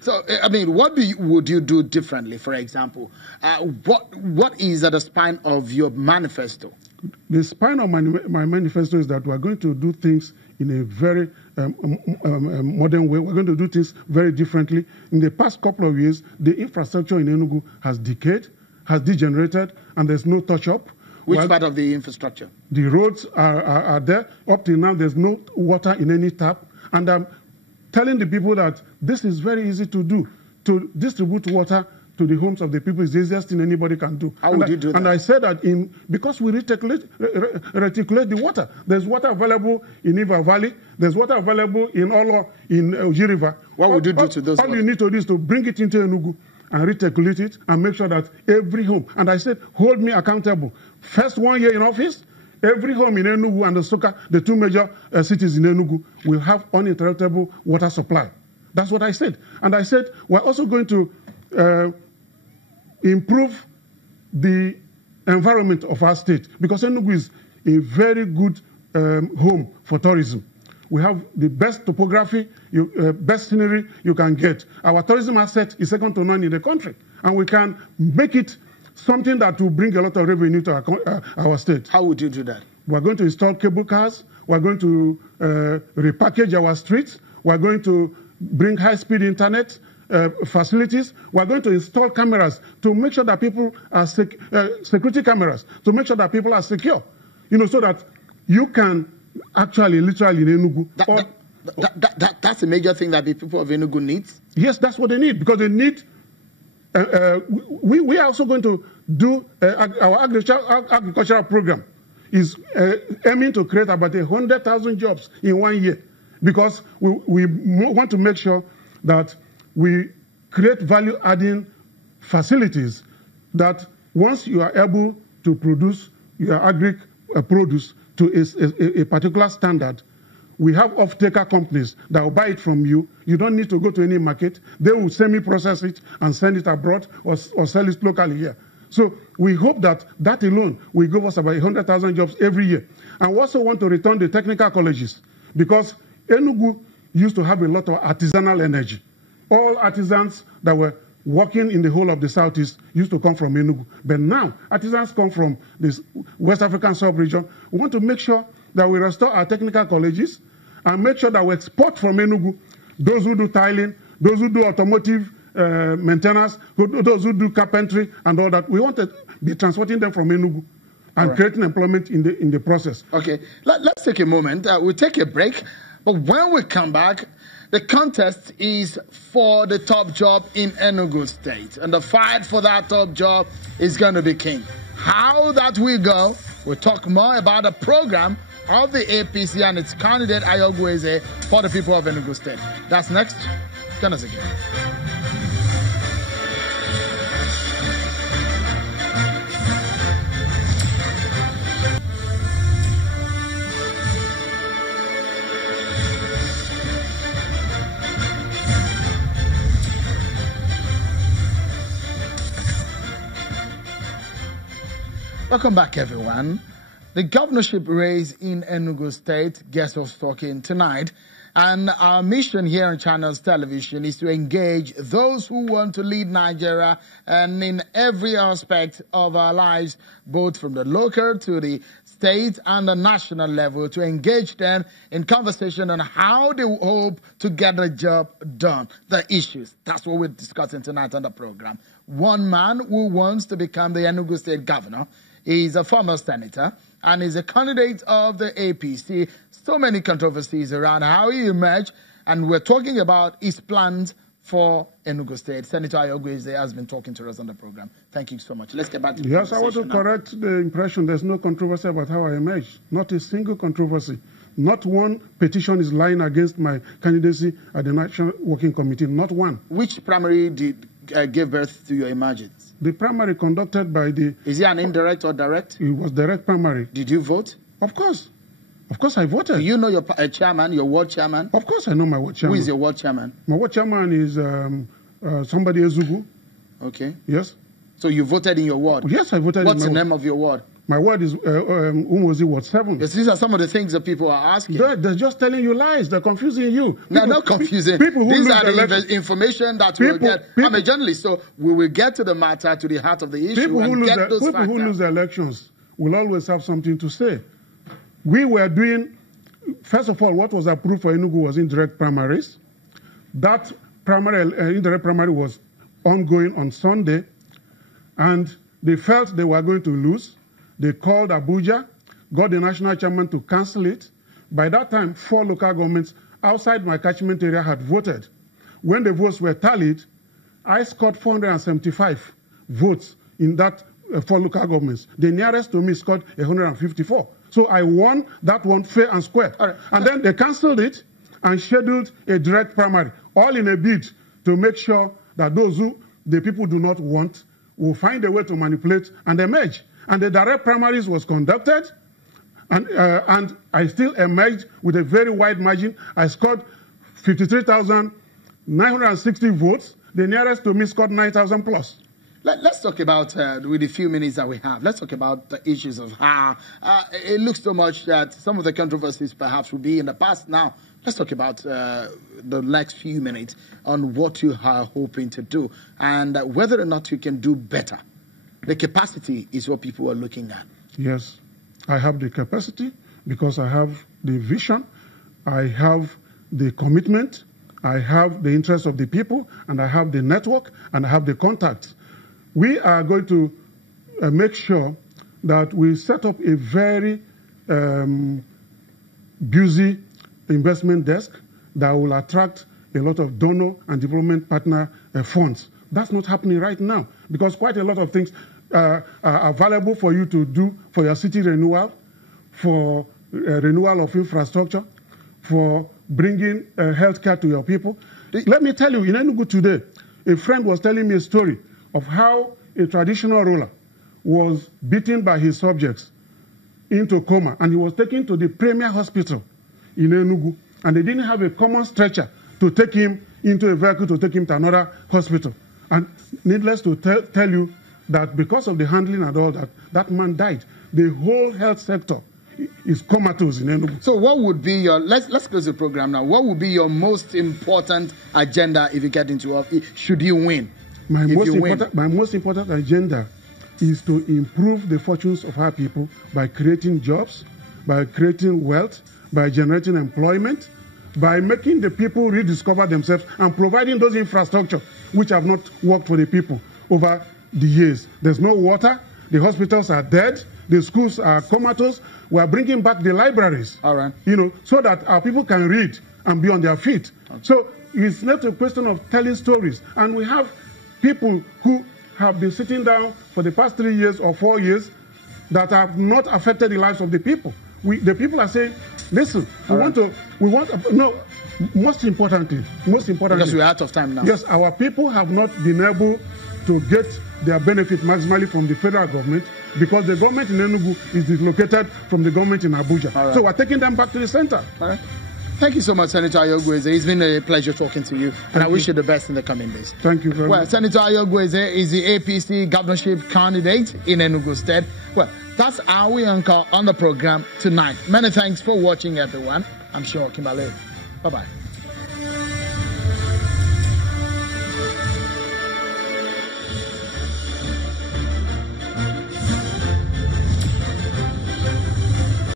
So, I mean, what would you do differently, for example? What is at the spine of your manifesto? The spine of my manifesto is that we are going to do things in a very modern way. We're going to do things very differently. In the past couple of years, the infrastructure in Enugu has decayed, has degenerated, and there's no touch-up. Which part of the infrastructure? The roads are there. Up till now, there's no water in any tap. And I'm telling the people that this is very easy to do. To distribute water to the homes of the people is the easiest thing anybody can do. How would you do that? And I said that because we reticulate the water. There's water available in Iva Valley. There's water available in Olo, in Oji River. What would you do to those? All you need to do is to bring it into Enugu and reticulate it and make sure that every home, and I said, hold me accountable. First 1 year in office, every home in Enugu and Soka, the two major cities in Enugu, will have uninterruptible water supply. That's what I said. And I said, we're also going to improve the environment of our state, because Enugu is a very good home for tourism. We have the best topography, best scenery you can get. Our tourism asset is second to none in the country, and we can make it something that will bring a lot of revenue to our state. How would you do that? We're going to install cable cars. We're going to repackage our streets. We're going to bring high-speed internet facilities. We're going to install cameras to make sure that people are security cameras, to make sure that people are secure, so that you can actually, literally in Enugu. That's a major thing that the people of Enugu need? Yes, that's what they need, because they need. We are also going to do our agricultural program is aiming to create about 100,000 jobs in 1 year, because we want to make sure that we create value-adding facilities that once you are able to produce your produce to a particular standard, we have off-taker companies that will buy it from you. You don't need to go to any market. They will semi-process it and send it abroad or sell it locally here. So we hope that alone will give us about 100,000 jobs every year. And we also want to return the technical colleges, because Enugu used to have a lot of artisanal energy. All artisans that were working in the whole of the Southeast used to come from Enugu. But now, artisans come from this West African sub-region. We want to make sure that we restore our technical colleges and make sure that we export from Enugu those who do tiling, those who do automotive maintenance, those who do carpentry and all that. We want to be transporting them from Enugu and creating employment in the process. Okay, let's take a moment. We'll take a break. But when we come back, the contest is for the top job in Enugu State. And the fight for that top job is going to be king. How that will go, we'll talk more about the program of the APC and its candidate Ayogu for the people of Enugu State. That's next. Join us again. Welcome back, everyone. The governorship race in Enugu State, guest was talking tonight. And our mission here on Channels Television is to engage those who want to lead Nigeria and in every aspect of our lives, both from the local to the state and the national level, to engage them in conversation on how they hope to get the job done, the issues. That's what we're discussing tonight on the program. One man who wants to become the Enugu State governor is a former senator and is a candidate of the APC. So many controversies around how he emerged, and we're talking about his plans for Enugu State. Senator Ayogu has been talking to us on the program. Thank you so much. Let's get back to the Yes, I want to correct the impression. There's no controversy about how I emerged. Not a single controversy. Not one petition is lying against my candidacy at the National Working Committee. Not one. Which primary did give birth to your emergence? The primary conducted by the... Is it an indirect or direct? It was direct primary. Did you vote? Of course. Of course I voted. Do you know your chairman, your ward chairman? Of course I know my ward chairman. Who is your ward chairman? My ward chairman is somebody Enugu. Okay. Yes. So you voted in your ward? Yes, I voted What's in my the name of your ward? My word is Umuzi was 7. Yes, these are some of the things that people are asking. They're just telling you lies. They're confusing you. No, not confusing. People who these are the information that we'll get. I'm a journalist, so we will get to the matter, to the heart of the issue. People who lose the elections will always have something to say. We were doing, first of all, what was approved for Enugu was indirect primaries. That indirect primary was ongoing on Sunday, and they felt they were going to lose. They called Abuja, got the national chairman to cancel it. By that time, 4 local governments outside my catchment area had voted. When the votes were tallied, I scored 475 votes in that 4 local governments. The nearest to me scored 154. So I won that one fair and square. Right. And then they cancelled it and scheduled a direct primary, all in a bid to make sure that those who the people do not want will find a way to manipulate and emerge. And the direct primaries was conducted, and I still emerged with a very wide margin. I scored 53,960 votes. The nearest to me scored 9,000 plus. Let's talk about, with the few minutes that we have, let's talk about the issues of how it looks so much that some of the controversies perhaps will be in the past. Now, let's talk about the next few minutes on what you are hoping to do and whether or not you can do better. The capacity is what people are looking at. Yes, I have the capacity because I have the vision, I have the commitment, I have the interest of the people, and I have the network, and I have the contacts. We are going to make sure that we set up a very busy investment desk that will attract a lot of donor and development partner funds. That's not happening right now because quite a lot of things are available for you to do for your city renewal, for renewal of infrastructure, for bringing healthcare to your people. Let me tell you, in Enugu today, a friend was telling me a story of how a traditional ruler was beaten by his subjects into coma, and he was taken to the premier hospital in Enugu, and they didn't have a common stretcher to take him into a vehicle to take him to another hospital. And needless to tell you that because of the handling and all that, that man died. The whole health sector is comatose in Enugu. So what would be your, let's close the program now. What would be your most important agenda if you get into office, should you win? My most important agenda is to improve the fortunes of our people by creating jobs, by creating wealth, by generating employment, by making the people rediscover themselves and providing those infrastructure which have not worked for the people over the years. There's no water, the hospitals are dead, the schools are comatose. We are bringing back the libraries, all right, so that our people can read and be on their feet. Okay. So it's not a question of telling stories. And we have people who have been sitting down for the past 3 years or 4 years that have not affected the lives of the people. The people are saying, listen, most importantly, because we're out of time now. Yes, our people have not been able to get their benefit maximally from the federal government because the government in Enugu is dislocated from the government in Abuja. Right. So we're taking them back to the center. All right. Thank you so much, Senator Ayogu. It's been a pleasure talking to you, and I wish you the best in the coming days. Thank you very much. Well, Senator Ayogu is the APC governorship candidate in Enugu State. Well, that's how we anchor on the program tonight. Many thanks for watching, everyone. I'm sure Kimbale. Bye-bye.